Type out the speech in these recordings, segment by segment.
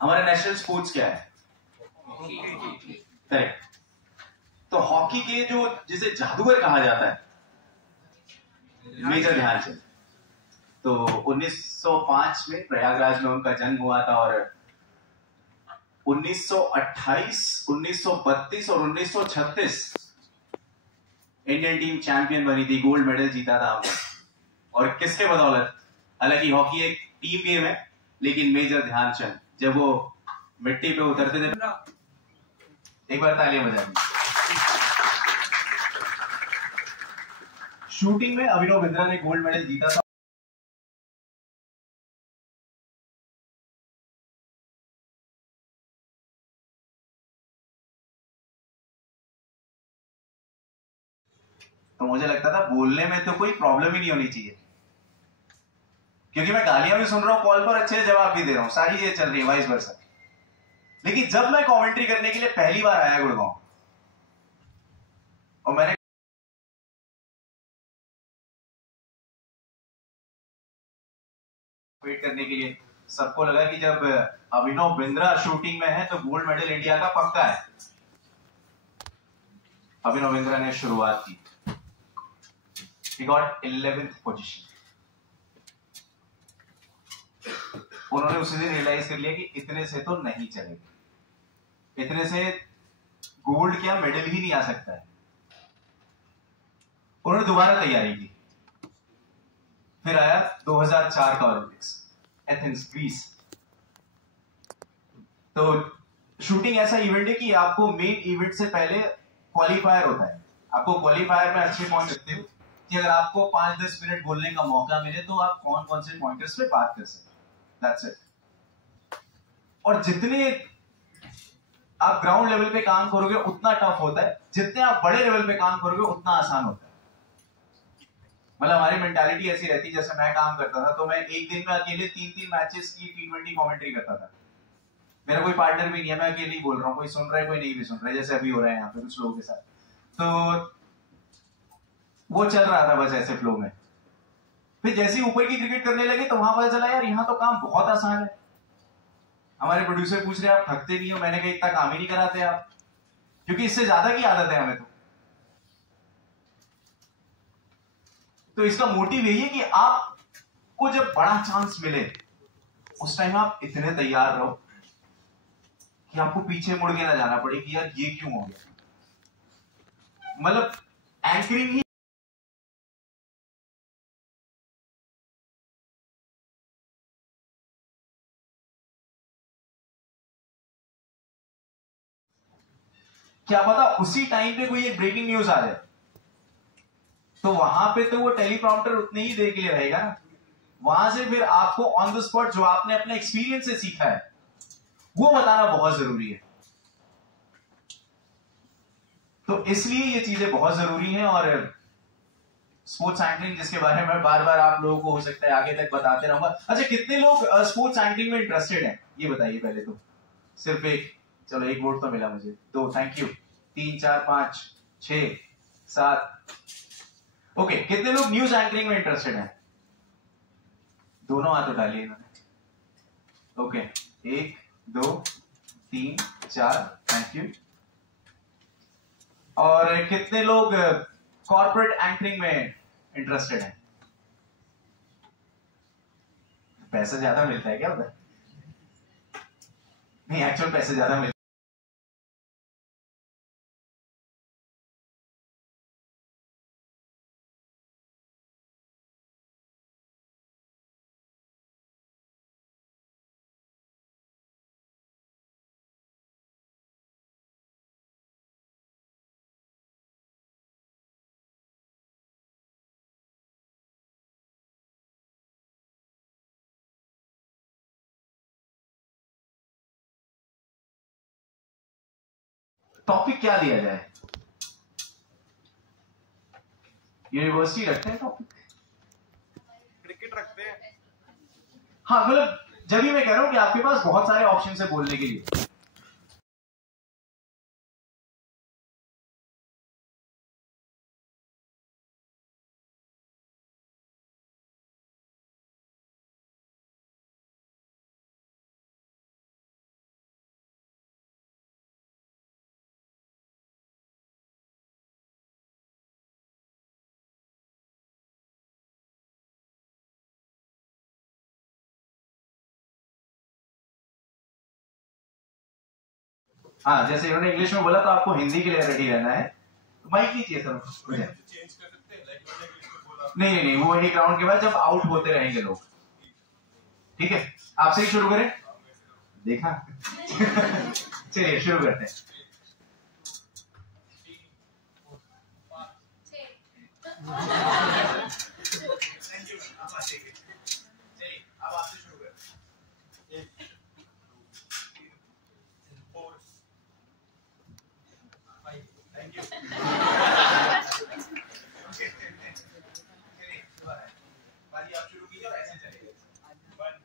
हमारा national sports क्या है? करेक्ट। तो हॉकी के जो जिसे जादूगर कहा जाता है, मेजर ध्यानचंद। तो 1905 में प्रयागराज में उनका जन्म हुआ था और 1928, 1932 और 1936 इंडियन टीम चैंपियन बनी थी, गोल्ड मेडल जीता था हमने। और किसके बदौलत? हालांकि हॉकी एक टीम गेम है, लेकिन मेजर ध्यानचंद जब वो मिट्टी पे उतरते थे, एक बार तालियां बजा दी। शूटिंग में अभिनव बिंद्रा ने गोल्ड मेडल जीता था। तो मुझे लगता था बोलने में तो कोई प्रॉब्लम ही नहीं होनी चाहिए, क्योंकि मैं गालियां भी सुन रहा हूं कॉल पर, अच्छे जवाब भी दे रहा हूं, सारी चीजें चल रही है वाइस वर्सा। लेकिन जब मैं कमेंट्री करने के लिए पहली बार आया गुड़गांव, और मैंने वेट करने के लिए, सबको लगा कि जब अभिनव बिंद्रा शूटिंग में है तो गोल्ड मेडल इंडिया का पक्का है। अभिनव बिंद्रा ने शुरुआत की, he got 11th पोजीशन। उन्होंने उसी दिन रियलाइज कर लिया कि इतने से तो नहीं चलेगा, इतने से गोल्ड क्या मेडल ही नहीं आ सकता है। उन्होंने दोबारा तैयारी की, फिर आया 2004 का ओलंपिक्स, एथेंस, ग्रीस। तो शूटिंग ऐसा इवेंट है कि आपको मेन इवेंट से पहले क्वालिफायर होता है। आपको क्वालिफायर में अच्छे पॉइंट रखते हो कि अगर आपको 5-10 मिनट बोलने का मौका मिले तो आप कौन कौन से पॉइंटर्स पे बात कर सकते हो, दैट्स इट। और जितने आप ग्राउंड लेवल पे काम करोगे उतना टफ होता है, जितने आप बड़े लेवल पे काम करोगे उतना आसान होता है। मतलब हमारी मेंटालिटी ऐसी रहती, जैसे मैं काम करता था तो मैं एक दिन में अकेले 3-3 मैचेस की T20 कमेंट्री करता था। मेरा कोई पार्टनर भी नहीं है, मैं अकेले ही बोल रहा हूँ, कोई सुन रहा है कोई नहीं भी सुन रहा है, जैसे अभी हो रहा है यहाँ पे कुछ लोगों के साथ। तो वो चल रहा था बस ऐसे फ्लो में। फिर जैसे ही ऊपर की क्रिकेट करने लगे तो वहां पता चला यार यहाँ तो काम बहुत आसान है। हमारे प्रोड्यूसर पूछ रहे आप थकते नहीं हो? मैंने कहा इतना काम ही नहीं कराते आप, क्योंकि इससे ज्यादा की आदत है हमें। तो इसका मोटिव यही है कि आपको जब बड़ा चांस मिले उस टाइम आप इतने तैयार रहो कि आपको पीछे मुड़ के ना जाना पड़े कि यार ये क्यों हो गया। मतलब एंकरिंग ही क्या पता उसी टाइम पे कोई एक ब्रेकिंग न्यूज आ जाए, तो वहां पे तो वो टेलीप्रॉम्प्टर उतने ही देर के लिए रहेगा ना। वहां से फिर आपको ऑन द स्पॉट जो आपने अपने एक्सपीरियंस से सीखा है वो बताना बहुत जरूरी है। तो इसलिए ये चीजें बहुत जरूरी हैं। और स्पोर्ट्स एंकरिंग, जिसके बारे में बार बार आप लोगों को हो सकता है आगे तक बताते रहूंगा। अच्छा, कितने लोग स्पोर्ट्स एंकरिंग में इंटरेस्टेड हैं ये बताइए पहले तो। सिर्फ एक, चलो एक वोट तो मिला मुझे, 2, थैंक यू। 3, 4, 5, 6, 7। ओके, कितने लोग न्यूज एंकरिंग में इंटरेस्टेड हैं? दोनों हाथ उठा लिए इन्होंने। Okay, 1, 2, 3, 4, thank you. और कितने लोग कॉर्पोरेट एंकरिंग में इंटरेस्टेड हैं? पैसा ज्यादा मिलता है क्या उधर? नहीं, एक्चुअल पैसे ज्यादा मिलते टॉपिक क्या दिया जाए? यूनिवर्सिटी रखते हैं टॉपिक? क्रिकेट रखते हैं। हाँ, मतलब जब भी मैं कह रहा हूं कि आपके पास बहुत सारे ऑप्शन है बोलने के लिए। हाँ, जैसे इन्होंने इंग्लिश में बोला तो आपको हिंदी के लिए रेडी रहना है। माइक कीजिए सर मुझे। चेंज कर सकते हैं, लाइक मैंने इंग्लिश में बोला। नहीं, वो एक राउंड के बाद जब आउट होते रहेंगे लोग। ठीक है, आपसे ही शुरू करें। देखा चलिए शुरू करते हैं। Thank you. चलिए अब आपसे शुरू करते हैं। 4 5 थैंक यू। बाजी आप शुरू कीजिए और ऐसे चलेगा। 1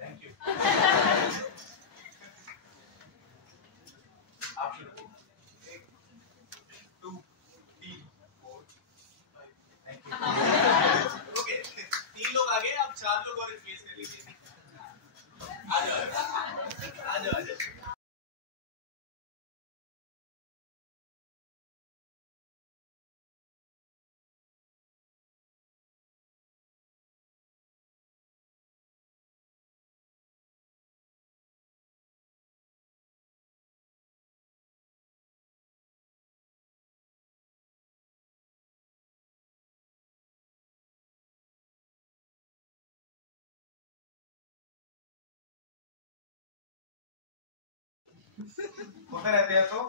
थैंक यू। आप शुरू कीजिए। 2 3 4 5 थैंक यू। ओके, 3 लोग आ गए, अब 4 लोग और रिप्लेस कर लीजिए। आ जाओ। होते रहते हैं तो,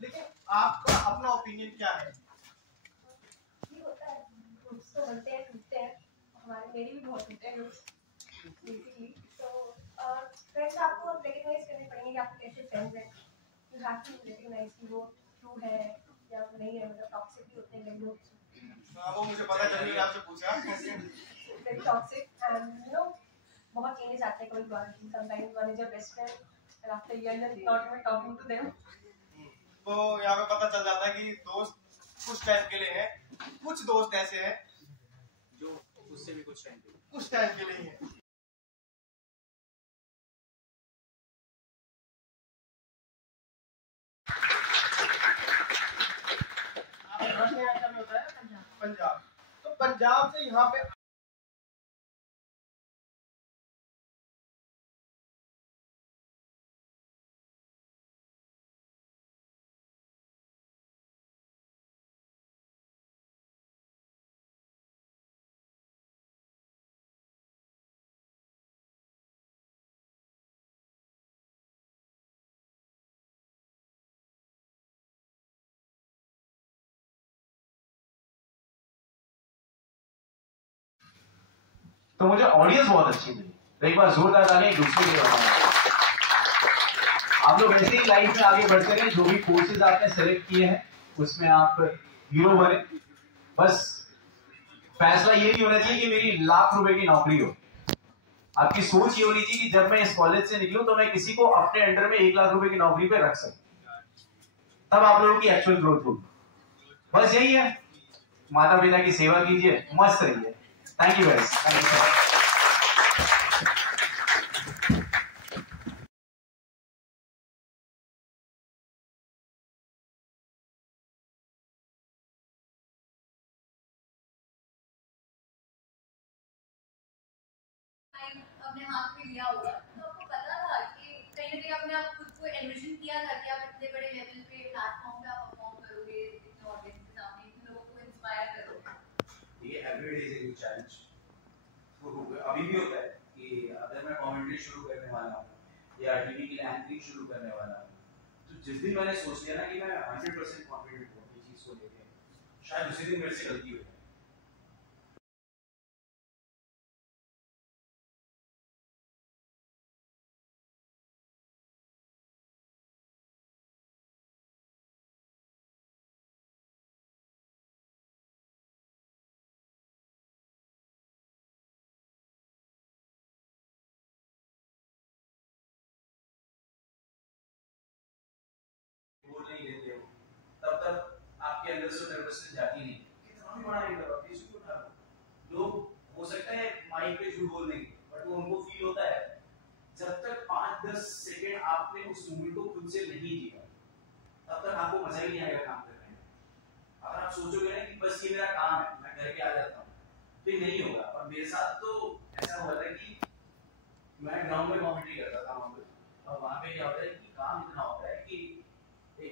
लेकिन आपका अपना ओपिनियन क्या है? नहीं होता है, ग्रुप्स तो बनते हैं, टूटते हैं। हमारे मेरे भी बहुत टूटे हैं ग्रुप्स बेसिकली। तो फ्रेंड्स आपको रिकग्नाइज करने पड़ेंगे कि आपके कैसे फ्रेंड्स हैं। यू हैव टू रिकग्नाइज कि वो ट्रू है या नहीं है। मतलब टॉक्सिक भी होते हैं कई लोग। वो मुझे पता चल गया, आपसे पूछा। Very toxic and you know बहुत चेंजेस आते हैं कभी कभार। Sometimes one is your best friend and after year you not even talking to them. तो यहाँ पे पता चल जाता है कि दोस्त कुछ टाइम के लिए है, कुछ दोस्त ऐसे हैं जो उससे भी कुछ टाइम के लिए है। होता है पंजाब। तो पंजाब से यहाँ पे तो मुझे ऑडियंस बहुत अच्छी मिली, तो एक बार जोरदार ताली दूसरे के लिए। आप लोग ऐसे ही लाइफ में आगे बढ़ते रहे, जो भी कोर्सेज आपने सेलेक्ट किए हैं उसमें आप हीरो बने। बस फैसला ये नहीं होना चाहिए कि मेरी ₹1,00,000 की नौकरी हो। आपकी सोच ये होनी चाहिए कि जब मैं इस कॉलेज से निकलूं तो मैं किसी को अपने अंडर में ₹1,00,000 की नौकरी पे रख सकूं। तब आप लोगों की एक्चुअल ग्रोथ होगी। बस यही है, माता पिता की सेवा कीजिए, मस्त रहिए। Thank you guys. Thank you. अपने हाथ में लिया होगा तो आपको पता था कि कहीं ना कहीं आपने आप खुद को एनविजन किया था कि आप इतने बड़े लेवल पे प्लेटफॉर्म पे आप परफॉर्म करोगे, इतने ऑडियंस के सामने इतने लोगों को इंस्पायर करोगे। ये every day is a new challenge. अभी भी होता है कि अगर मैं कमेंट्री शुरू करने वाला हूँ या टीवी के लिए एंकरिंग शुरू करने वाला हूँ, तो जिस दिन मैंने सोच लिया ना कि मैं 100% कॉन्फिडेंट हूँ इस चीज को लेके, शायद उसी दिन मेरे से गलती हो जाए। बोल नहीं देते हो, तब तक आपके अंदर से नर्वसनेस जाती नहीं। कितना भी बड़ा नहीं लगा, किसी को उठा लो। लोग हो सकता है माइक पे झूठ बोल देंगे, बट वो उनको फील होता है। जब तक 5-10 सेकंड आपने उस मूवमेंट को खुद से नहीं जिया, तब तक आपको मजा ही नहीं आएगा काम करने में। अगर आप सोचोगे ना कि बस ये मेरा काम है, मैं करके आ जाता हूँ, तो नहीं होगा। और मेरे साथ तो ऐसा हुआ था कि मैं ग्राउंड में कमेंट्री करता था वहां पे, और वहां पे क्या होता है कि काम इतना होता है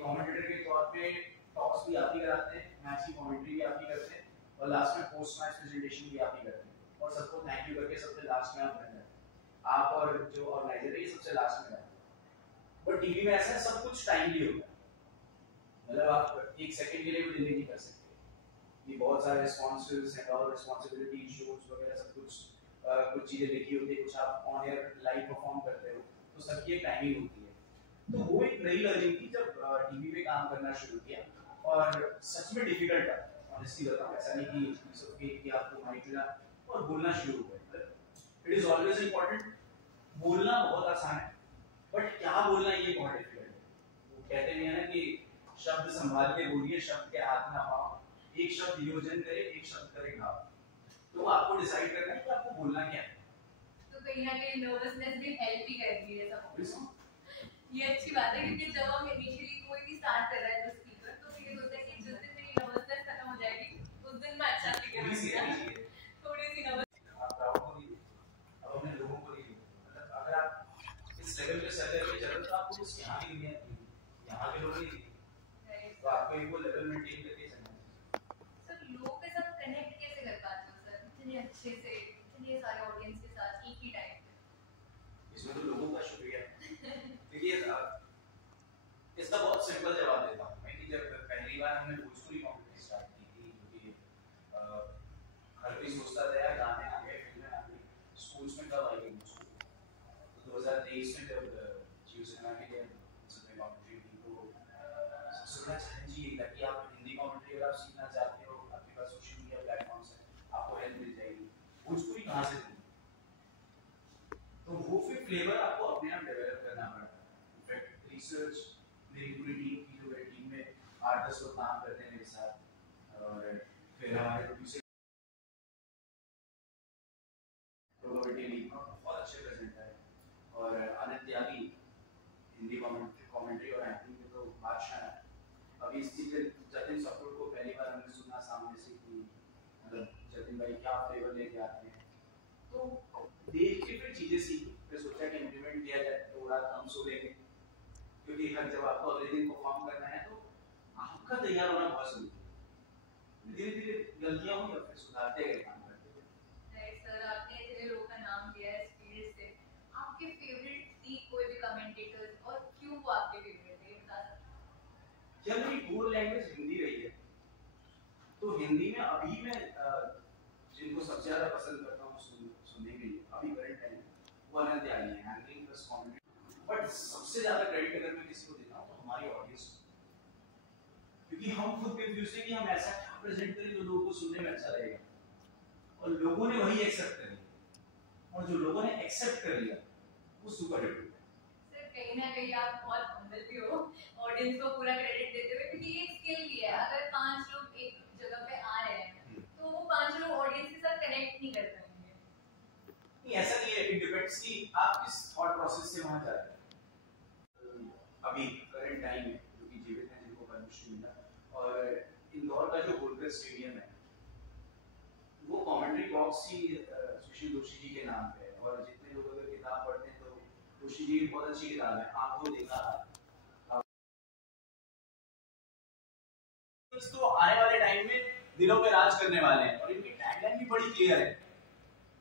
कमेंटेटर के तौर पे टॉक्स भी आप ही कराते हैं, मैच की कमेंट्री भी आप ही करते हैं, और लास्ट में पोस्ट मैच प्रेजेंटेशन भी आप ही करते हैं, और सबको थैंक यू करके सबसे लास्ट में आप रहते हैं। आप और जो ऑर्गेनाइजर है ये सबसे लास्ट में रहते हैं। बट टीवी में ऐसा है, सब कुछ टाइमली होता है, मतलब आप एक सेकंड के लिए भी डिले नहीं कर सकते। ये बहुत सारे रिस्पॉन्सेज एंड और रिस्पॉन्सिबिलिटी शोज वगैरह सब कुछ कुछ चीजें लिखी होती है, कुछ आप ऑन एयर लाइव परफॉर्म करते हो, तो सबकी एक टाइमिंग होती है। तो वो एक नई लर्निंग थी जब टीवी पे काम करना शुरू किया, और सच में डिफिकल्ट था, ऑनेस्टली बताऊं। ऐसा नहीं कि आपको माइक मिला और बोलना शुरू हो गया। It is always important. बोलना बहुत आसान है, बट क्या बोलना ये बहुत डिफिकल्ट है। वो कहते हैं ना कि शब्द संभाल के बोलिए, शब्द के हाथ ना पाओ, एक शब्द योजन करे, एक शब्द करे घाव। तो आपको डिसाइड करना है कि आपको बोलना क्या है। तो कहीं ना कहीं नर्वसनेस भी हेल्प ही करती है सबको। ये अच्छी बात है, क्योंकि जब हम इनिशियली कोई भी स्टार्ट कर रहा है जो स्पीकर, तो ये होता है कि जिस दिन मेरी नर्वसनेस खत्म हो जाएगी उस दिन मैं अच्छा स्पीकर बनूंगा। थोड़ी सी नर्वस आप प्राउड को नहीं, अब अपने लोगों को नहीं, मतलब अगर आप इस लेवल पे सर करके चलो तो आपको उस यहाँ की दुनिया यहाँ के लोग नहीं, तो आपको एक वो लेवल मेंटेन करके चलना है। सर लोगों के साथ कनेक्ट कैसे कर पाते हो सर इतने अच्छे से, इतने सारे ऑडियंस के साथ एक ही टाइम पे? इसमें तो लोगों का शुक्रिया। देखिए इसका बहुत सिंपल जवाब देता हूँ मैं, कि जब पहली बार हमने भोजपुरी कॉमेडी स्टार्ट की थी, क्योंकि हर कोई सोचता था यार गाने आ गए, फिल्में आ गई, स्कूल्स में कब आएगी भोजपुरी। तो 2023 में जब जियो सिनेमा के लिए सबने कॉमेडी की, तो सबसे बड़ा चैलेंज ये था कि आप हिंदी कॉमेडी अगर आप सीखना चाहते हो, आपके पास सोशल मीडिया प्लेटफॉर्म्स हैं, आपको हेल्प मिल जाएगी। भोजपुरी कहाँ से मिलेगी? तो वो फिर फ्लेवर आपको अपने आप डेवलप करना पड़ता है। इनफैक्ट रिसर्च मेरी पूरी टीम की, जो मेरी टीम में 8-10 लोग काम करते हैं मेरे साथ, और फिर हमारे प्रोड्यूसर प्रोबेबिलिटी लीग में बहुत अच्छे प्रेजेंटर है, और अनित्या भी हिंदी कमेंट्री और एक्टिंग में तो बादशाह है। अभी इस चीज जतिन सपोर्ट को पहली बार हमने सुना सामने से कि मतलब जतिन भाई क्या फ्लेवर लेके आते हैं, तो देख के फिर चीजें सीखी, फिर सोचा कि इम्प्लीमेंट किया जाए। तो रात हम सो लेंगे, क्योंकि हर जब आपको अगले दिन परफॉर्म करना है तो आपका तैयार होना बहुत जरूरी है। धीरे धीरे गलतियां होंगी, फिर सुधारते गए, काम करते गए। राइट सर, आपने इतने लोगों का नाम लिया है इस फील्ड से, आपके फेवरेट थी कोई भी कमेंटेटर्स, और क्यों वो आपके फेवरेट थे, बता सकते हैं? जब मेरी कोर लैंग्वेज हिंदी रही है, तो हिंदी में अभी मैं जिनको सबसे ज्यादा पसंद करता हूँ सुनने के लिए अभी करंट टाइम वो अनंत यानी है, एंकरिंग प्लस कॉमेडी। बट सबसे ज्यादा क्रेडिट अगर मैं किसी को देता हूँ तो हमारी ऑडियंस को, क्योंकि हम खुद कंफ्यूज हैं कि हम ऐसा क्या प्रेजेंट करें जो लोगों को सुनने में अच्छा लगेगा, और लोगों ने वही एक्सेप्ट कर लिया, और जो लोगों ने एक्सेप्ट कर लिया वो सुपर हिट हुआ। सर कहीं ना कहीं आप बहुत हम्बल भी हो, ऑडियंस को पूरा क्रेडिट देते हुए, क्योंकि ये एक स्किल भी है। अगर 5 लोग एक जगह पे आ रहे हैं तो वो 5 लोग ऑडियंस के साथ कनेक्ट नहीं कर पाएंगे। नहीं, ऐसा नहीं है, इट डिपेंड्स कि आप किस थॉट प्रोसेस से वहां जा रहे हैं। अभी करंट टाइम में जो कि जीवित हैं, जिनको परमिशन मिला, और इंदौर का जो होलकर स्टेडियम है वो कमेंट्री बॉक्स ही सुशील दोषी जी के नाम पे है, और जितने लोग अगर किताब पढ़ते हैं तो दोषी जी की बहुत अच्छी किताब है, आपको देखा है। तो आने वाले टाइम में दिलों पे राज करने वाले हैं, और इनकी टैगलाइन भी बड़ी क्लियर है,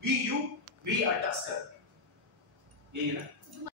be you be a tusker, यही है ना।